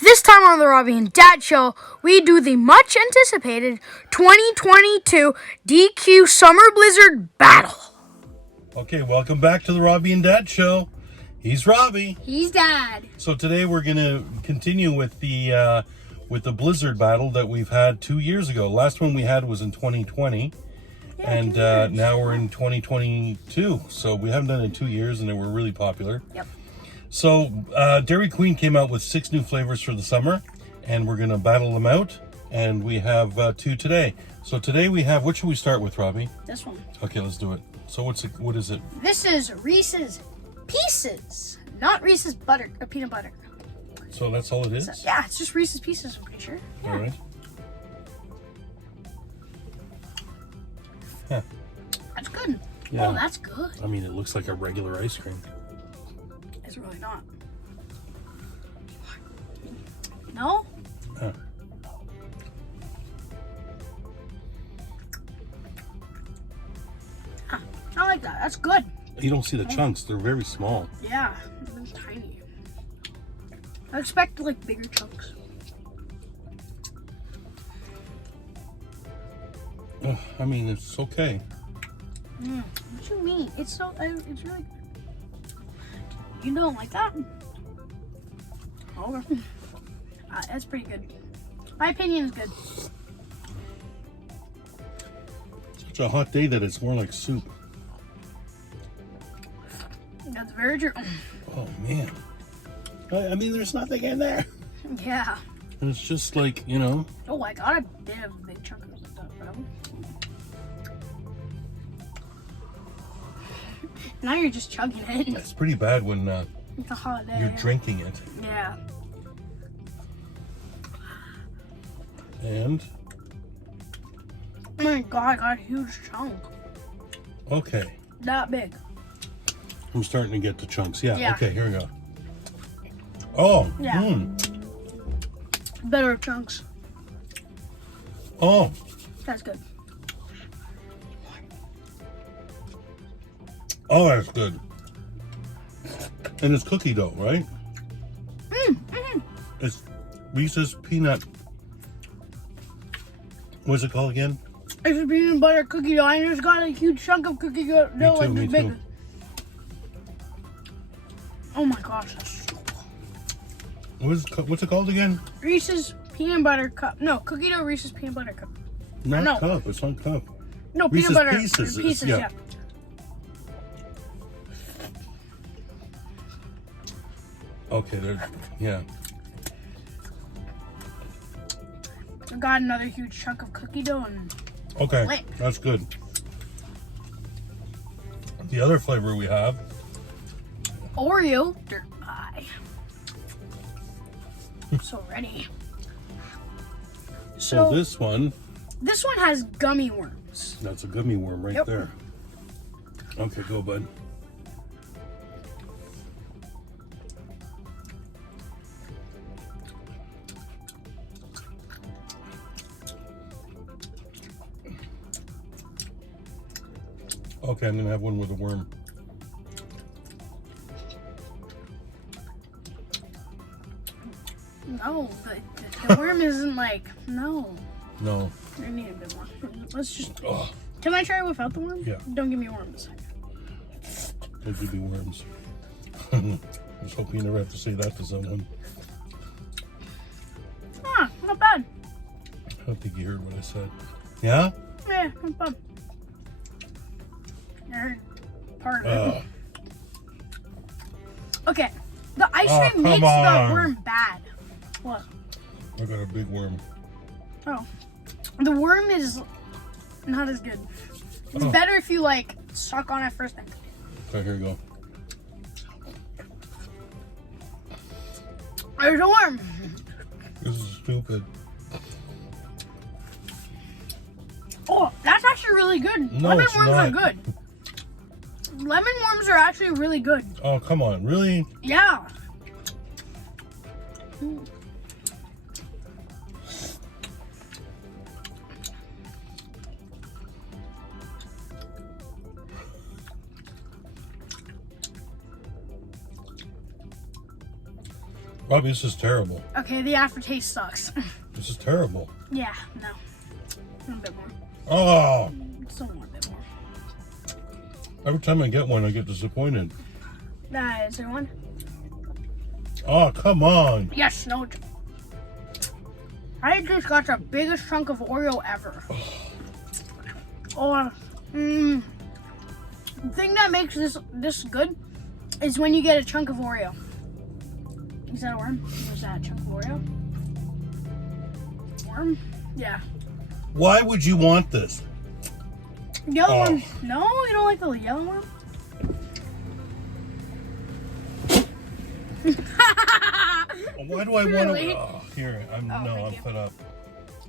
This time on the Robbie and Dad Show, we do the much anticipated 2022 DQ Summer Blizzard Battle. Okay, welcome back to the Robbie and Dad Show. He's Robbie. He's Dad. So today we're going to continue with the Blizzard battle that we've had 2 years ago. Last one we had was in 2020, and now we're in 2022. So we haven't done it in 2 years, and they were really popular. Yep. So Dairy Queen came out with 6 new flavors for the summer, and we're going to battle them out. And we have 2 today. So today we have, what should we start with, Robbie? This one. Okay, let's do it. So what is it? This is Reese's Pieces, not Reese's peanut butter. So that's all it is? So, yeah, it's just Reese's Pieces, I'm pretty sure. Yeah. All right. Huh. That's good. Yeah. Oh, that's good. I mean, it looks like a regular ice cream. It's really not. No? Huh. I like that. That's good. You don't see the chunks. They're very small. Yeah, they're tiny. I expect like bigger chunks. I mean, it's okay. What you mean? It's so. It's really. You don't like that? Oh, that's pretty good. My opinion is good. Such a hot day that it's more like soup. That's very true. Oh man. I mean, there's nothing in there. Yeah. And it's just like, you know. Oh, I got a bit of a big chunk of stuff, bro. Now you're just chugging it. It's pretty bad when It's a hot day. you're drinking it. Yeah. And Oh my god, I got a huge chunk. okay, That big. I'm starting to get the chunks. Yeah. Yeah. Okay, here we go. Oh. Yeah. Better chunks. Oh. That's good. Oh, that's good. And it's cookie dough, right? It's Reese's peanut. What's it called again? It's a peanut butter cookie dough. I just got a huge chunk of cookie dough like this big. Oh my gosh, that's so cool. What's it called again? Reese's peanut butter cup. No, cookie dough Reese's peanut butter cup. Not no. cup. It's not cup. No, Reese's peanut butter Pieces. pieces. Yeah. Okay, yeah. I got another huge chunk of cookie dough and Okay, lit. that's good. The other flavor we have. Oreo Dirt Pie. I'm so ready. So this one. This one has gummy worms. That's a gummy worm right there. Okay, go, bud. Okay, I'm gonna have one with a worm. No, the worm isn't like, no. No. I need a bit more. Let's just, can I try without the worm? Yeah. Don't give me worms. Don't give me worms. I was hoping you never have to say that to someone. Ah, not bad. I don't think you heard what I said. Yeah? Yeah, not bad. I heard part of it. Okay, the ice cream makes the worm bad. What? I got a big worm. Oh. The worm is not as good. It's better if you like suck on it first thing. Okay, here you go. There's a worm. This is stupid. Oh, that's actually really good. No, Lemon it's worms are not. good. Lemon worms are actually really good. Oh, come on, really? Yeah. Robbie, this is terrible. Okay, the aftertaste sucks. This is terrible. Yeah, no. A bit more. Oh! Still more, a bit more. Every time I get one, I get disappointed. Is there one? Oh, come on. Yes, no. I just got the biggest chunk of Oreo ever. The thing that makes this good is when you get a chunk of Oreo. Is that a worm? Was that a chunk of Oreo? Worm? Yeah. Why would you want this? Yellow one. No, you don't like the yellow one? Why do I want Really? to? Oh, here, I'm thank you. fed up.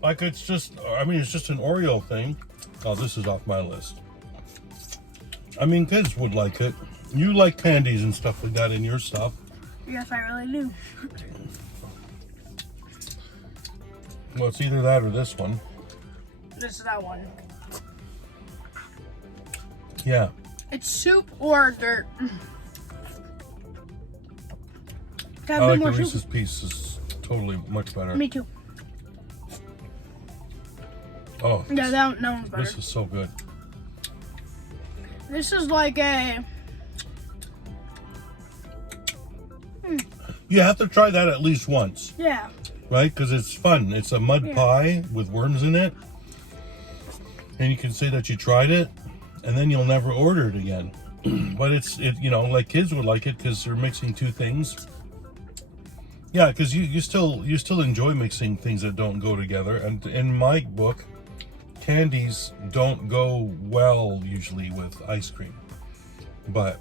Like it's just an Oreo thing. Oh, this is off my list. I mean, kids would like it. You like candies and stuff like that in your stuff. Yes, I really do. Well, it's either that or this one. This is that one. Yeah. It's soup or dirt. I like the Reese's Pieces totally much better. Me too. Oh. Yeah, that one's better. This is so good. This is like a... You have to try that at least once, Yeah. right? Because it's fun. It's a mud pie with worms in it. And you can say that you tried it, and then you'll never order it again. But like kids would like it because they're mixing two things. Yeah, because you still enjoy mixing things that don't go together. And in my book, candies don't go well usually with ice cream. But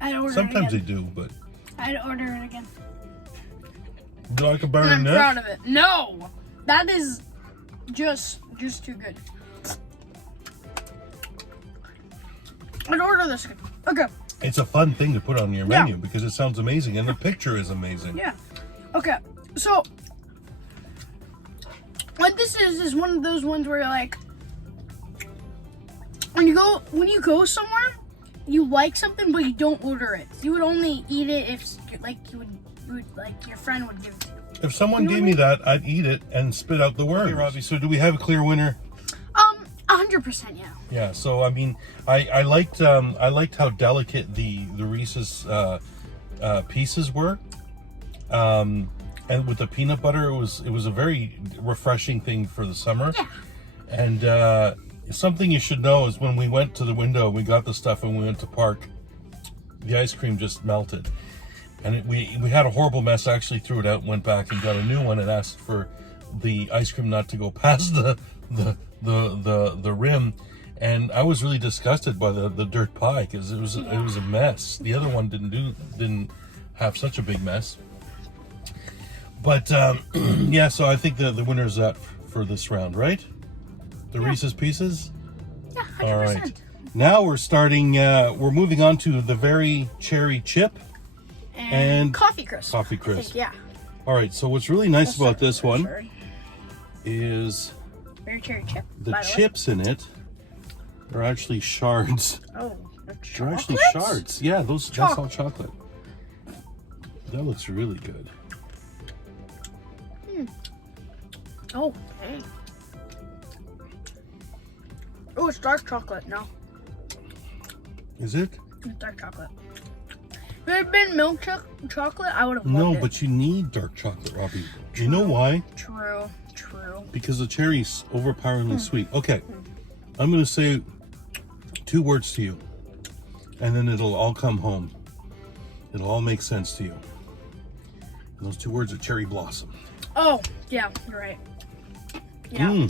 I'd order sometimes it they again. do, but I'd order it again. you like a burn And I'm neck? proud of it. No! That is just too good. I'd order this again. Okay. It's a fun thing to put on your menu because it sounds amazing and the picture is amazing. Yeah. Okay. So, what this is one of those ones where you're like, when you go somewhere, you like something but you don't order it. You would only eat it if you would like your friend would give it to you. If someone gave me that, I'd eat it and spit out the worms. Okay, Robbie, so do we have a clear winner? 100%, yeah. Yeah, so I mean, I liked how delicate the Reese's pieces were, and with the peanut butter, it was a very refreshing thing for the summer. Yeah. And something you should know is when we went to the window, we got the stuff, and we went to park, the ice cream just melted, and we had a horrible mess. I actually threw it out, and went back and got a new one, and asked for the ice cream not to go past the rim, and I was really disgusted by the dirt pie because it was a mess. The other one didn't have such a big mess. But yeah, so I think the winner's that for this round, right? The Reese's Pieces. Yeah, 100%. All right. Now we're starting. We're moving on to the very cherry chip and coffee crisp. Coffee I crisp. think, yeah. All right. So what's really nice about this one is very cherry chip. the chips in it are actually shards. Oh, They're actually shards. Yeah, that's all chocolate. That looks really good. Oh, hey. Oh, it's dark chocolate. No, Is it? it's dark chocolate. If it had been milk chocolate, I would have loved No, it. but you need dark chocolate, Robbie. You know why? True. Because the cherry's overpoweringly sweet. Okay, I'm going to say 2 words to you, and then it'll all come home. It'll all make sense to you. And those 2 words are cherry blossom. Oh, yeah, you're right. Yeah.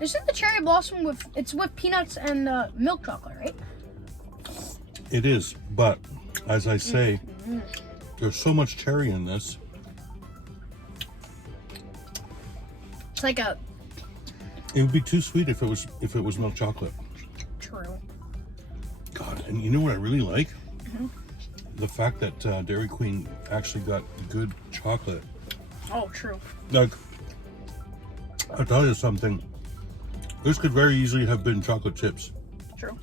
Isn't the cherry blossom with peanuts and milk chocolate, right? It is, but as I say, there's so much cherry in this. It's like a... It would be too sweet if it was milk chocolate. True. God, and you know what I really like? The fact that Dairy Queen actually got good chocolate. Oh, true. Like, I'll tell you something. This could very easily have been chocolate chips. True.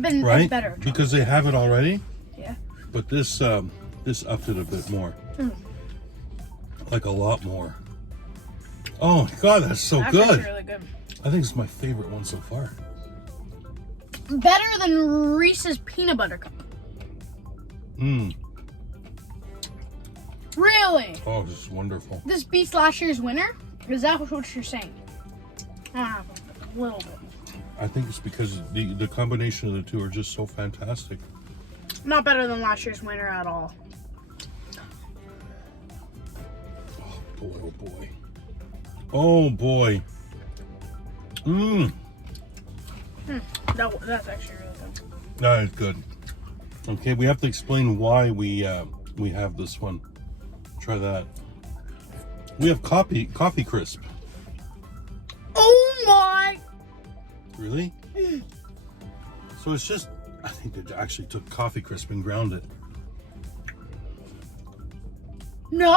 Been Right? better. Because they have it already. Yeah. But this This upped it a bit more. Like a lot more. Oh my god, that's so That's good. actually really good. I think it's my favorite one so far. Better than Reese's peanut butter cup. Mmm. Really? Oh, this is wonderful. This beats last year's winner? Is that what you're saying? A little bit. I think it's because the combination of the two are just so fantastic. Not better than last year's winner at all. Oh boy, oh boy. Oh boy. Mmm. That's actually really good. That is good. Okay, we have to explain why we have this one. Try that. We have coffee crisp. Oh my! Really? So it's just, I think they actually took coffee crisp and ground it. No?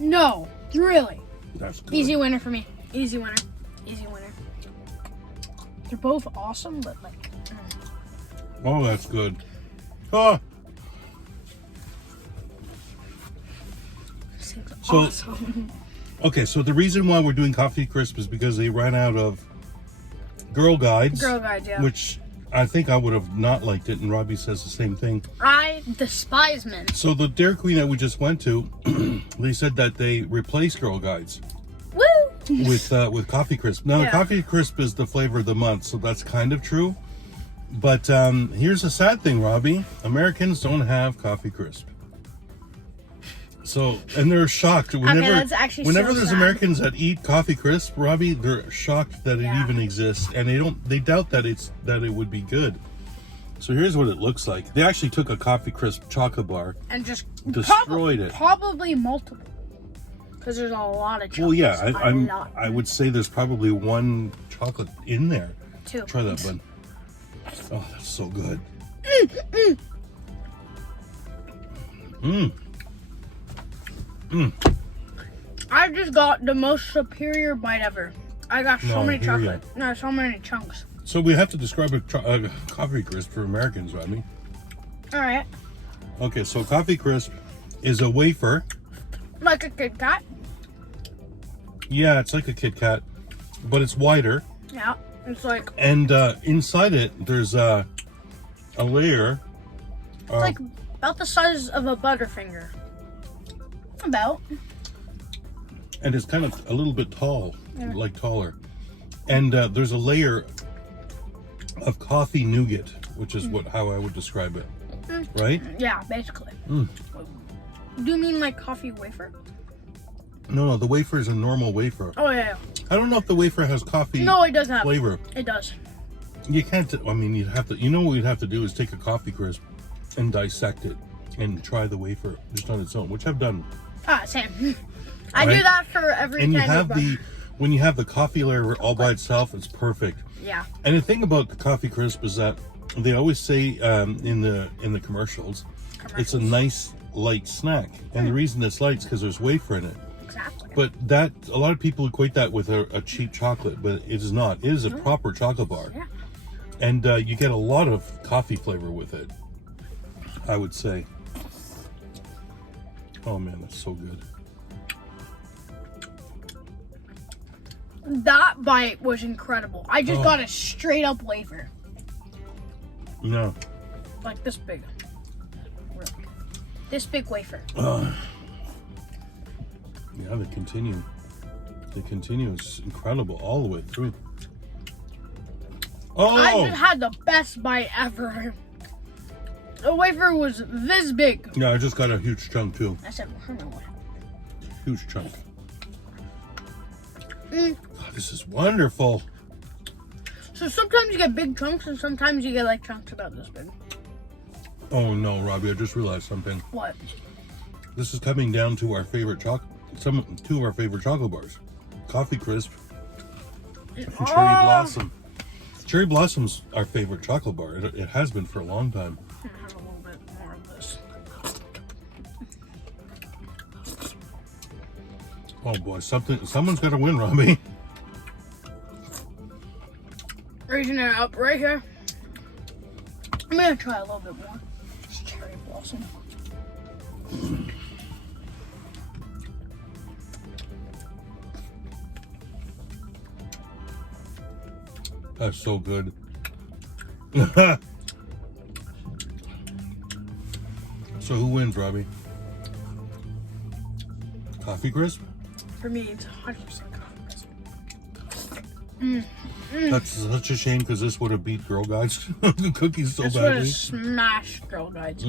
No. Really? That's good. Easy winner for me. Easy winner. Easy winner. They're both awesome, but like... Oh, that's good. Oh! This thing's So- awesome. Okay, so the reason why we're doing coffee crisp is because they ran out of Girl Guides. Girl Guide, yeah. Which I think I would have not liked it, and Robbie says the same thing. I despise men. So the Dairy Queen that we just went to, they said that they replaced Girl Guides Woo! with Coffee Crisp. Now, Yeah. Coffee Crisp is the flavor of the month, so that's kind of true. But here's the sad thing, Robbie. Americans don't have Coffee Crisp. So, and they're shocked. Whenever, that's actually whenever so there's sad. Americans that eat Coffee Crisp, Robbie, they're shocked that it Yeah. even exists, and they doubt that it would be good. So here's what it looks like. They actually took a Coffee Crisp chocolate bar. And just... Destroyed it. Probably multiple. Because there's a lot of chocolates. Well, yeah, A lot. I would say there's probably one chocolate in there. Two. Try that, bud. Oh, that's so good. I just got the most superior bite ever. I got so No, many here you chocolate. No, so many chunks. So we have to describe a Coffee Crisp for Americans, Robbie. All right. Okay, so Coffee Crisp is a wafer. Like a Kit Kat. Yeah, it's like a Kit Kat, but it's wider. Yeah. It's like... And inside it, there's a layer. It's like about the size of a Butterfinger. About. And it's kind of a little bit tall, like taller. And there's a layer of coffee nougat, which is how I would describe it. Right? Yeah, basically. Do you mean like coffee wafer? No, the wafer is a normal wafer. Oh, yeah. I don't know if the wafer has coffee No, it does have. flavor. It does. You can't, I mean, you'd have to, you know what we'd have to do is take a Coffee Crisp and dissect it and try the wafer just on its own, which I've done. Ah, same. I do Right? that for every And you kind have of when you have the coffee layer all by itself, it's perfect. Yeah. And the thing about the Coffee Crisp is that they always say in the commercials, it's a nice light snack. And the reason it's light is because there's wafer in it. Exactly. But that, a lot of people equate that with a cheap chocolate, but it is not. It is a proper chocolate bar. Yeah. And you get a lot of coffee flavor with it, I would say. Oh man, that's so good. That bite was incredible. I just got a straight up wafer. No. Like this big. Really. This big wafer. Yeah, they continue. They continue. It's incredible all the way through. I Oh! just had the best bite ever. The wafer was this big. Yeah, I just got a huge chunk too. I said, what? Huge chunk. God, this is wonderful. So sometimes you get big chunks and sometimes you get like chunks about this big. Oh no, Robbie, I just realized something. What? This is coming down to our favorite two of our favorite chocolate bars. Coffee Crisp and Cherry Blossom. Cherry Blossom's our favorite chocolate bar. It has been for a long time. I'm gonna have a little bit more of this. Oh boy, someone's got to win, Robbie. Raising it up right here. I'm gonna try a little bit more. It's Cherry Blossom. That's so good. So who wins, Robbie? Coffee Crisp? For me, it's 100% Coffee Crisp. That's such a shame because this would have beat Girl Guides cookies so This would have badly. smashed Girl Guides.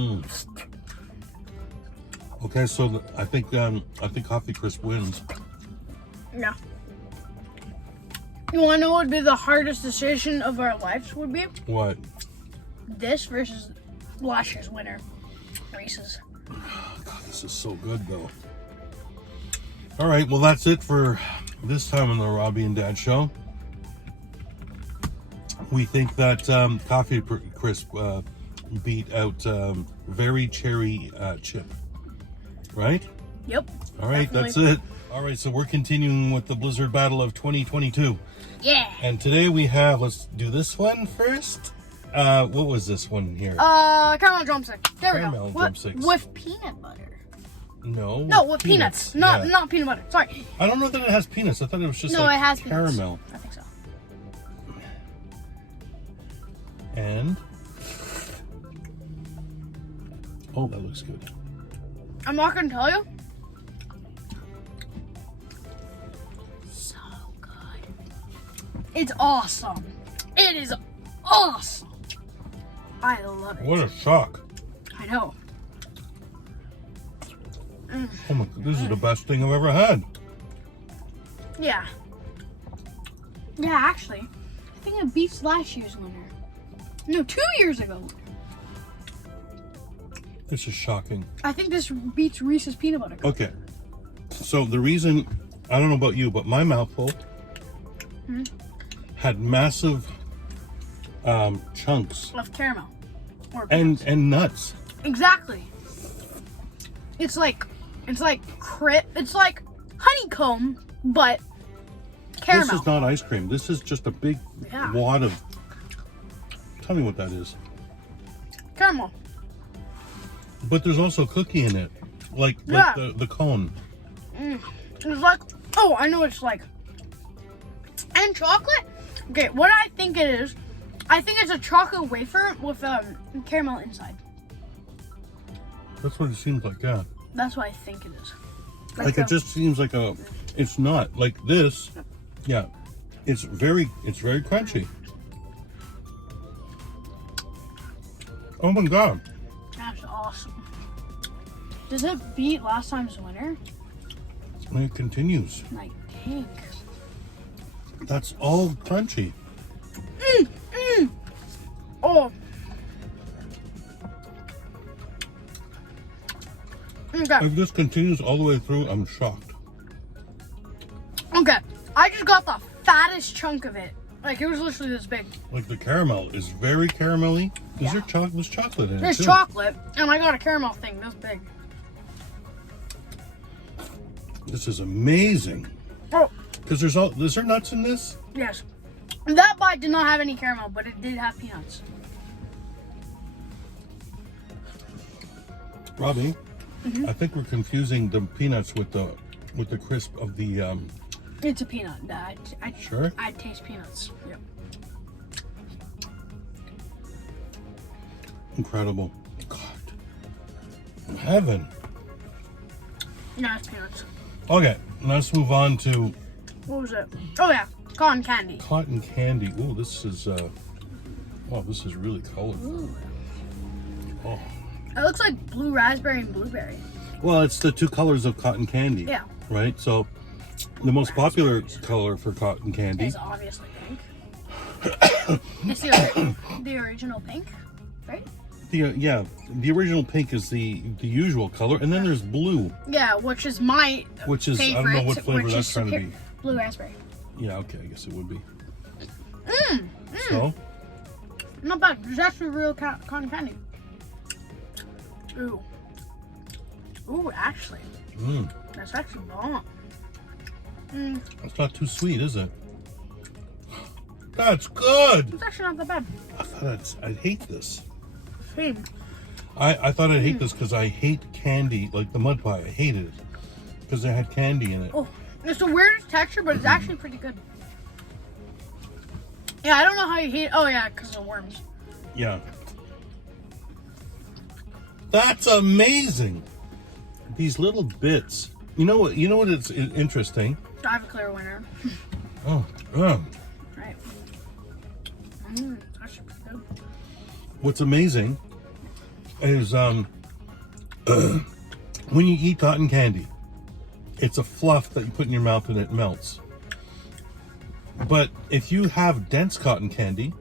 Okay, so I think Coffee Crisp wins. Yeah. You want to know what would be the hardest decision of our lives would be? What? This versus last year's winner, Reese's. God, this is so good though. All right, well that's it for this time on the Robbie and Dad show. We think that Coffee Crisp beat out Very Cherry Chip, right? Yep. All right, definitely. that's it. All right, so we're continuing with the Blizzard Battle of 2022. Yeah. And today we have, let's do this one first. What was this one here? Caramel drumstick. There we Caramel go. drumsticks. With peanut butter. No. No, with peanuts. Not Yeah. not peanut butter. Sorry. I don't know that it has peanuts. I thought it was just No, like it has caramel. peanuts. I think so. And oh, that looks good. I'm not gonna tell you. So good. It's awesome. It is awesome. I love it. What a shock! I know. Oh my, this is the best thing I've ever had. Yeah. Yeah, actually, I think it beats last year's winner. No, 2 years ago. This is shocking. I think this beats Reese's peanut butter. Okay, so the reason, I don't know about you, but my mouthful had massive chunks Of caramel. Or and peanuts. nuts. Exactly. It's like honeycomb, but caramel. This is not ice cream. This is just a big Yeah. wad of. Tell me what that is. Caramel. But there's also cookie in it, like Yeah. the cone. It's like, oh, I know what it's like. And chocolate? Okay, what I think it is, I think it's a chocolate wafer with caramel inside. That's what it seems like, yeah. That's what I think it is. Like it just seems like a. It's not like this. Yeah, it's very crunchy. Oh my god! That's awesome. Does it beat last time's winner? And it continues. I think. That's all crunchy. Oh. Okay. If this continues all the way through, I'm shocked. Okay. I just got the fattest chunk of it. Like, it was literally this big. Like the caramel is very caramelly. Is Yeah. there there's chocolate in it There's too. chocolate, and I got a caramel thing this big. This is amazing. Oh, Because is there nuts in this? yes. That bite did not have any caramel, but it did have peanuts. Robbie, I think we're confusing the peanuts with the crisp of the. It's a peanut. I Sure. I taste peanuts. Yep. Incredible. God. Heaven. Yeah, it's peanuts. Okay, let's move on to What was it? Oh yeah, cotton candy. cotton candy. Ooh, this is this is really colorful. Ooh. Oh. It looks like blue raspberry and blueberry. Well, it's the two colors of cotton candy. Yeah. Right? So the most popular color for cotton candy. It's obviously pink. It's the original pink, right? The original pink is the usual color, and then there's blue, Yeah, which is my which is favorite. I don't know what flavor which that's is trying to be. Blue raspberry. Yeah, okay, I guess it would be. Mmm. So, Not bad. It's actually real cotton candy. Ooh. Ooh, actually. That's actually bomb. it's not too sweet, is it? That's good. It's actually not that bad. I thought I'd hate this. Same. I thought I'd hate this because I hate candy, like the mud pie. I hated it because it had candy in it. Oh, it's the weirdest texture, but it's actually pretty good. Yeah, I don't know how you hate. Oh yeah, because of worms. Yeah. That's amazing. These little bits. You know what? It's interesting. I have a clear winner. Oh. Right. That should be good. What's amazing is when you eat cotton candy, it's a fluff that you put in your mouth and it melts. But if you have dense cotton candy,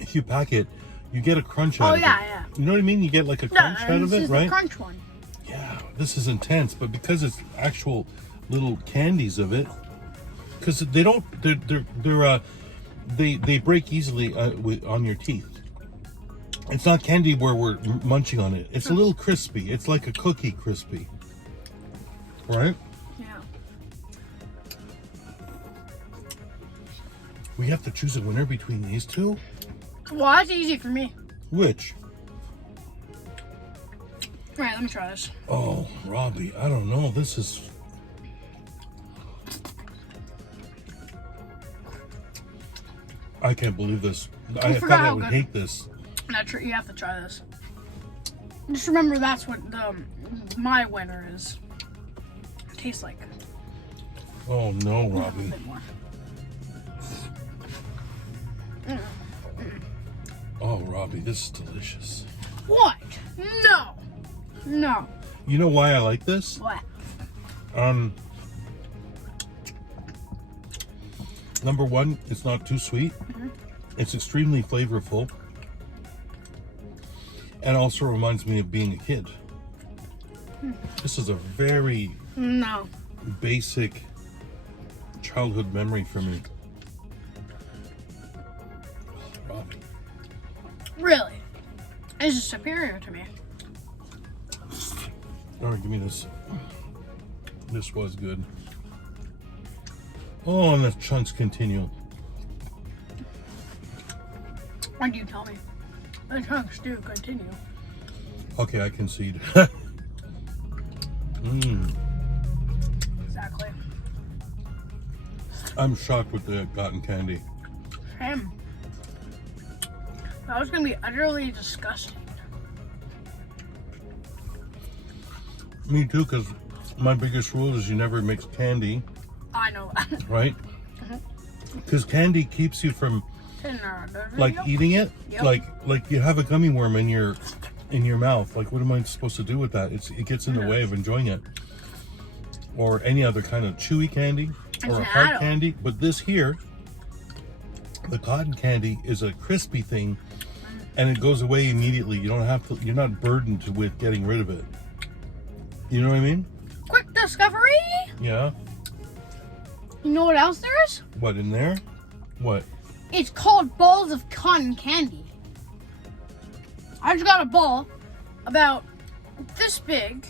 if you pack it, you get a crunch out of it. Oh yeah. You know what I mean? You get like a crunch out of this it, is right? the crunch one. Yeah, this is intense, but because it's actual little candies of it, because they break easily on your teeth. It's not candy where we're munching on it. It's a little crispy. It's like a cookie crispy, right? Yeah. We have to choose a winner between these two. Well, that's easy for me. Which? All right, let me try this. Oh, Robbie, I don't know. This is... I can't believe this. I thought I would hate this. Not true. You have to try this. Just remember that's what my winner is. Tastes like. Oh no, Robbie. A bit more. Oh, Robbie, this is delicious. What? No. You know why I like this? What? Number one, it's not too sweet. It's extremely flavorful. And also reminds me of being a kid. This is a very basic childhood memory for me. Robbie. Really? It's just superior to me. All right, give me this. This was good. Oh, and the chunks continue. Why do you tell me? The chunks do continue. Okay, I concede. Exactly. I'm shocked with the cotton candy. Same. That was gonna be utterly disgusting. Me too, because my biggest rule is you never mix candy, I know. right? Because candy keeps you from like Yep. eating it. Yep. Like you have a gummy worm in your mouth. Like, what am I supposed to do with that? It gets in the way of enjoying it. Or any other kind of chewy candy or a hard candy. But this here, the cotton candy, is a crispy thing, and it goes away immediately. You don't have to. You're not burdened with getting rid of it. You know what I mean? Quick discovery! Yeah. You know what else there is? What, in there? What? It's called balls of cotton candy. I just got a ball about this big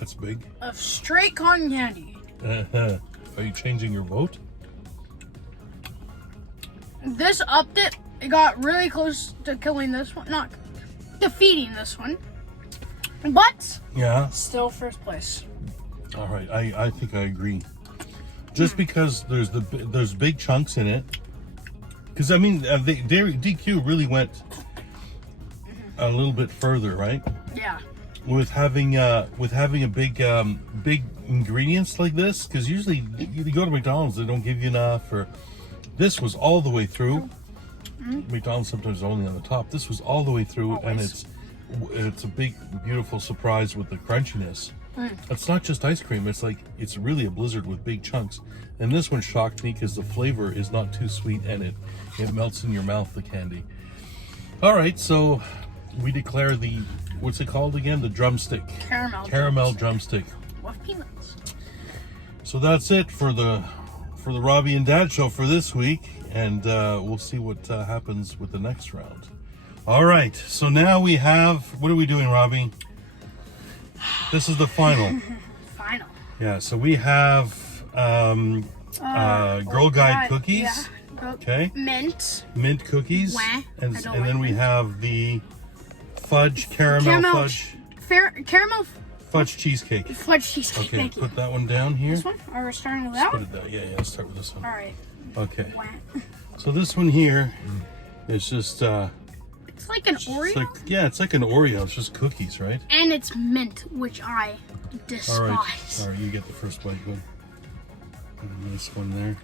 That's big. of straight cotton candy. Are you changing your vote? This upped it. It got really close to killing this one. Not defeating this one. But Yeah. still first place. All right. I think I agree. Just because there's big chunks in it. Because I mean, DQ really went a little bit further, right? Yeah. With having a big ingredients like this. Because usually you go to McDonald's, they don't give you enough. Or this was all the way through. McDonald's sometimes only on the top. This was all the way through, Always. and it's a big, beautiful surprise with the crunchiness. It's not just ice cream. It's really a blizzard with big chunks. And this one shocked me because the flavor is not too sweet, and it melts in your mouth, the candy. All right, so we declare the, what's it called again? The drumstick. Caramel drumstick. with peanuts. So that's it for the Robbie and Dad show for this week, and we'll see what happens with the next round. All right, so now we have, what are we doing, Robbie? This is the final. Final. Yeah, so we have Girl Guide cookies. Yeah. Okay. Mint Cookies. Wah. And I don't then like we mint. have the caramel fudge cheesecake. Fudge cheesecake. Okay, Thank you. put that one down here. This one? Are we starting with Let's that put one? it down. Yeah, let's start with this one. All right. Okay. Wah. So this one here is just It's like an Oreo. It's like an Oreo. It's just cookies, right? And it's mint, which I despise. All right, you get the first bite, good. And this one there.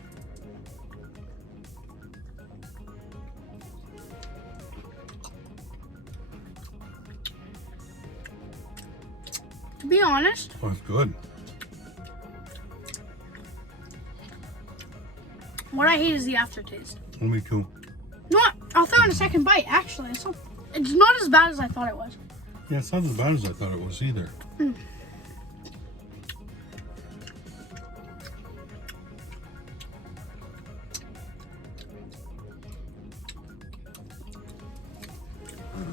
To be honest, Oh, it's good. what I hate is the aftertaste. Me too. You know what? I'll throw in a second bite, actually. It's not as bad as I thought it was. Yeah, it's not as bad as I thought it was either.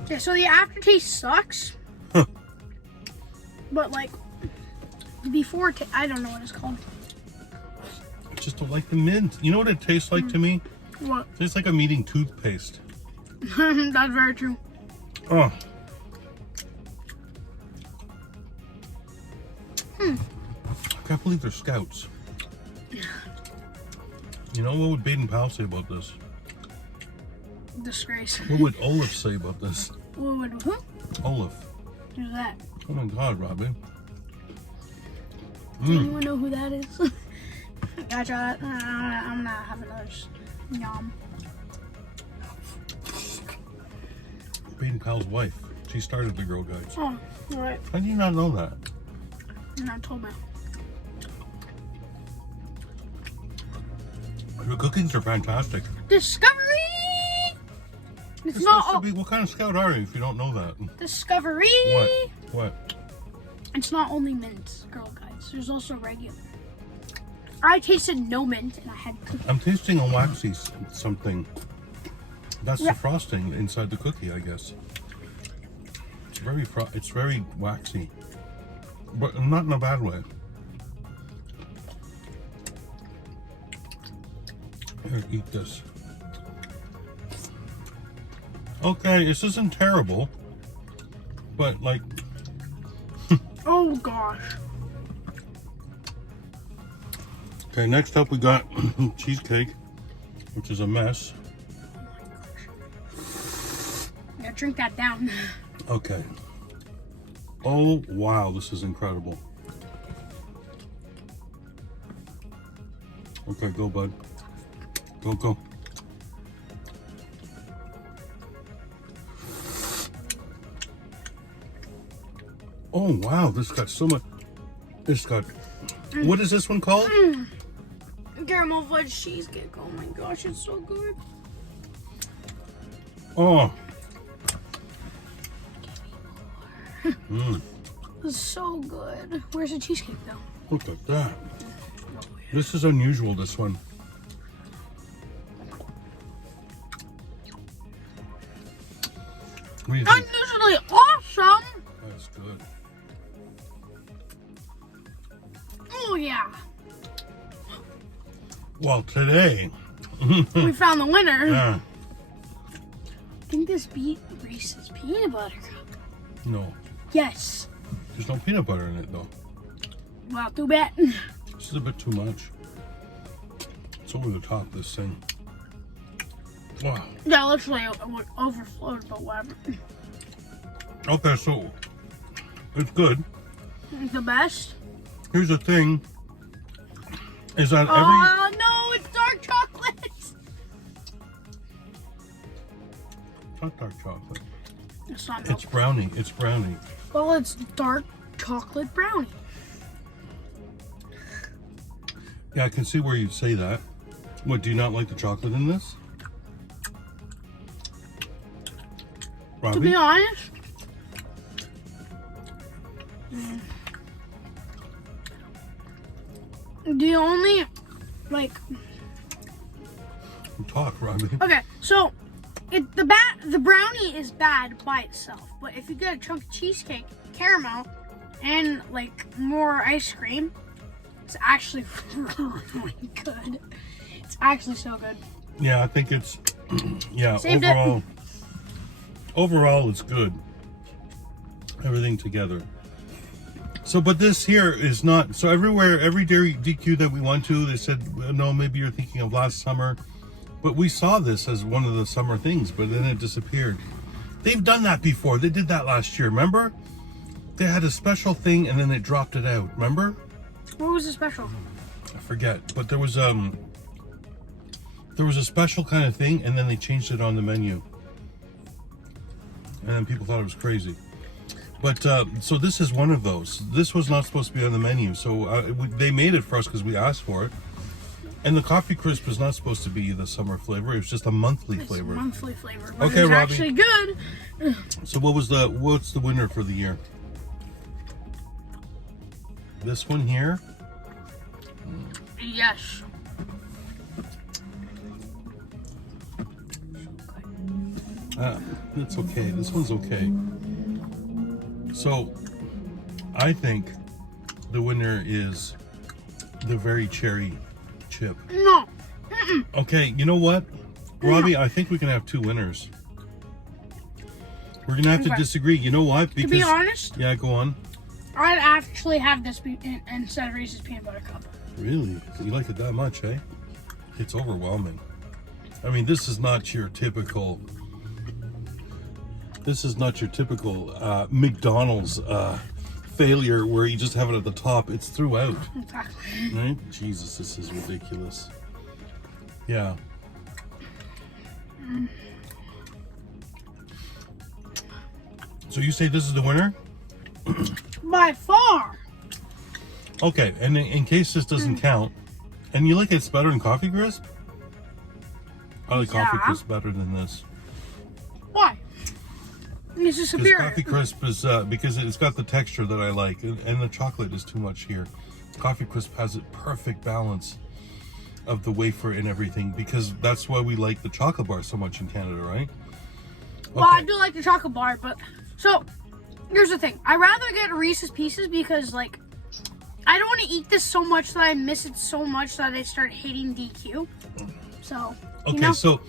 Yeah, so the aftertaste sucks. But like, before, I don't know what it's called. I just don't like the mint. You know what it tastes like to me? What? It tastes like I'm eating toothpaste. That's very true. Oh. I can't believe they're Scouts. You know, what would Baden Powell say about this? Disgrace. What would Olaf say about this? What would who? Olaf. Who's that? Oh my God, Robbie. Does anyone know who that is? Gotcha. I'm not having another yum. Baden Powell's wife. She started the Girl Guides. Oh, alright. How do you not know that? You're not told me. The cookies are fantastic. Discovery! It's You're not supposed all. to be, what kind of Scout are you if you don't know that? Discovery! What? It's not only mint Girl Guides. There's also regular. I tasted no mint and I had cookies. I'm tasting a waxy something. That's Yeah. the frosting inside the cookie, I guess. It's very waxy, but not in a bad way. Here, eat this. Okay, this isn't terrible, but like, Oh gosh. okay, next up we got cheesecake, which is a mess. Yeah, drink that down. Okay. Oh, wow, this is incredible. Okay, go, bud. Go. Oh, wow, this got so much. What is this one called? Caramel fudge cheesecake. Oh my gosh, it's so good. Oh. It's so good. Where's the cheesecake though? Look at that. This is unusual, this one. What do you think? Unusually awesome. That's good. Oh yeah. Well, today, We found the winner. yeah, I think this beat Reese's peanut butter cup. no, Yes. there's no peanut butter in it though. Well, too bad. This is a bit too much. It's over the top, this thing. Wow. Yeah, literally it overflowed, but whatever. Okay, so it's good. The best. Here's the thing: is that Oh no, it's dark chocolate. it's not dark chocolate. It's not milk. It's brownie. It's brownie. Well, it's dark chocolate brownie. Yeah, I can see where you'd say that. What? Do you not like the chocolate in this, To Robbie? be honest, the only, like, Talk, Robbie. okay, so the brownie is bad by itself, but if you get a chunk of cheesecake, caramel, and like more ice cream, it's actually really good. It's actually so good. Yeah, I think it's. Yeah, Saved overall. Overall, it's good. Everything together. So, but this here is not. So everywhere, every dairy DQ that we went to, they said, no, maybe you're thinking of last summer. But we saw this as one of the summer things, but then it disappeared. They've done that before. They did that last year, remember? They had a special thing and then they dropped it out, remember? What was the special? I forget, but there was a special kind of thing and then they changed it on the menu. And then people thought it was crazy. But, so this is one of those. This was not supposed to be on the menu, so they made it for us because we asked for it. And the coffee crisp is not supposed to be the summer flavor. It was just a monthly flavor. Monthly flavor. But Okay, it's Robbie. actually good. So what's the winner for the year? This one here? Yes. It's okay. This one's okay. So, I think the winner is the very cherry chip. No. Okay, you know what? Robbie, I think we can have two winners. We're going to have to disagree. You know what? Because, To be honest, yeah, go on. I'd actually have this instead of Reese's Peanut Butter Cup. Really? You like it that much, eh? It's overwhelming. I mean, this is not your typical... This is not your typical McDonald's failure where you just have it at the top. It's throughout. Exactly. Right? Jesus, this is ridiculous. Yeah. So you say this is the winner? By far. Okay, and in case this doesn't count, and you like it's better than Coffee Crisp? I like Coffee Yeah. Crisp better than this. Why? This is Because superior. Coffee Crisp is because it's got the texture that I like, and the chocolate is too much here. Coffee Crisp has a perfect balance of the wafer and everything, because that's why we like the chocolate bar so much in Canada, right? Well, I do like the chocolate bar, but so here's the thing. I rather get Reese's Pieces because, like, I don't want to eat this so much that I miss it so much that I start hating DQ. So, Okay, you know? so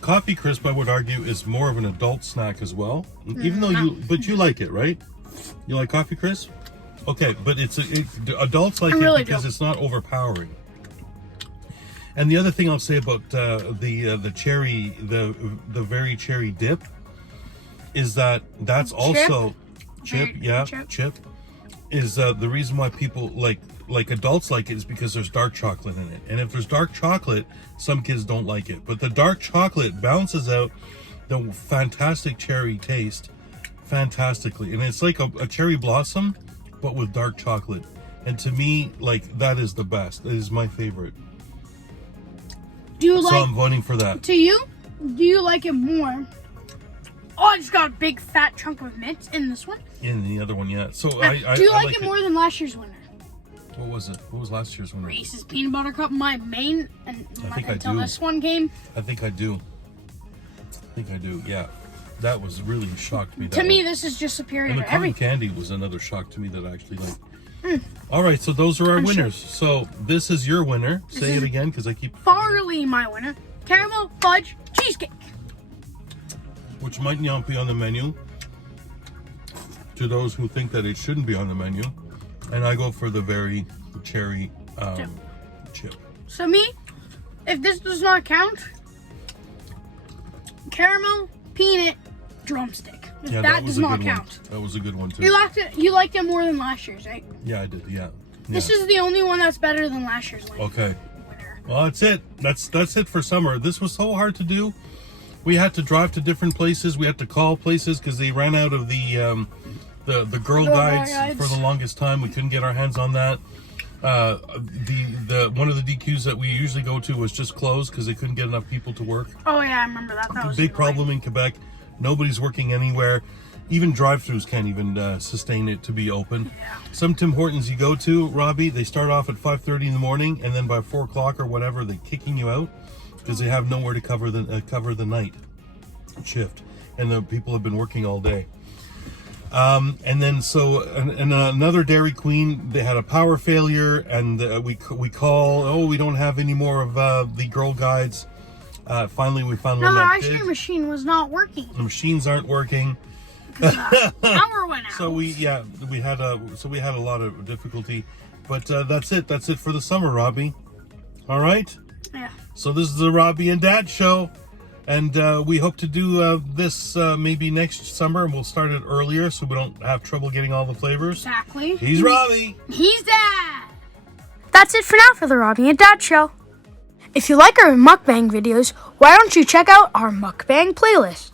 Coffee Crisp, I would argue, is more of an adult snack as well. Even though you like it, right? You like Coffee Crisp? Okay, but adults like really it because do. it's not overpowering. And the other thing I'll say about the cherry, the very cherry dip, is that's also chip, is the reason why people like adults like it is because there's dark chocolate in it. And if there's dark chocolate, some kids don't like it. But the dark chocolate balances out the fantastic cherry taste fantastically. And it's like a cherry blossom, but with dark chocolate. And to me, like, that is the best. It is my favorite. Do you So like, I'm voting for that. do you like it more? Oh, I just got a big fat chunk of mint in this one. In the other one, yeah. So Do I you like it more than last year's winner? What was it? What was last year's winner? Reese's Peanut Butter Cup, my main, until do. this one came. I think I do. Yeah. That was really shocked me. To me, this is just superior and the to cotton everything. candy was another shock to me that I actually liked. All right, so those are our winners. So this is your winner. Say it again, because I keep... Farley, my winner. Caramel fudge cheesecake. Which might not be on the menu. To those who think that it shouldn't be on the menu. And I go for the very cherry chip. So me, if this does not count, caramel peanut drumstick. If Yeah, that was does a not good count. one. That was a good one too. You liked it more than last year's, right? Yeah, I did. Yeah. This is the only one that's better than last year's winner. Okay. Well, that's it. That's it for summer. This was so hard to do. We had to drive to different places. We had to call places because they ran out of the girl guides for the longest time. We couldn't get our hands on that. The one of the DQs that we usually go to was just closed because they couldn't get enough people to work. Oh yeah, I remember that. That was Big annoying. problem in Quebec. Nobody's working anywhere. Even drive-thrus can't even sustain it to be open. Yeah. Some Tim Hortons you go to, Robbie, they start off at 5:30 in the morning, and then by 4 o'clock or whatever, they're kicking you out because they have nowhere to cover the night shift, and the people have been working all day. And then another Dairy Queen, they had a power failure, and we call. Oh, we don't have any more of the Girl Guides. Finally, we found No, one the that ice did. cream machine was not working. The machines aren't working. because power went out. So we had a lot of difficulty, but that's it. That's it for the summer, Robbie. All right. Yeah. So this is the Robbie and Dad show, and we hope to do this maybe next summer, and we'll start it earlier so we don't have trouble getting all the flavors. Exactly. He's Robbie. He's Dad. That's it for now for the Robbie and Dad show. If you like our mukbang videos, why don't you check out our mukbang playlist?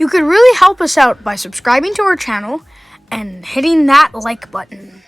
You could really help us out by subscribing to our channel and hitting that like button.